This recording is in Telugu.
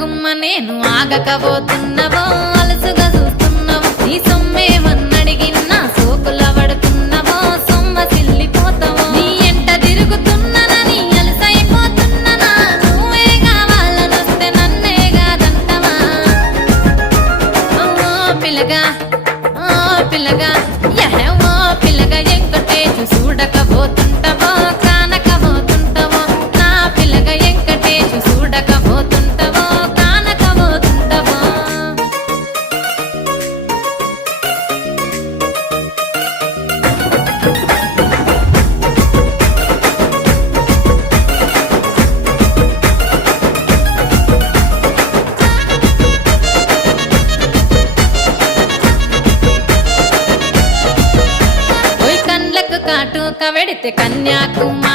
గుమ్మ నేను ఆగకపోతున్నవో అలసుగా చూస్తున్నవో నీ సొమ్మేమన్నడిగిన్నా సోకుల పడుతున్నవో సొమ్మ సిల్లిపోతావో నీ ఎంట తిరుగుతున్ననని అలసైపోతున్ననా నువ్వే కావాలనొస్తే నన్నే కాదంటవా ఓ పిల్లగా ఓ పిల్లగా యహో పిల్లగా ఎంకటేశు చూడకపోతుంటవో కానకపోతుంటవో నా పిల్లగా ఎంకటేశు చూడకపోతుంటవో కానకపోతుంటవో ఓయ్ కండ్లకు కాటుక వెడితే కన్యాకుమారి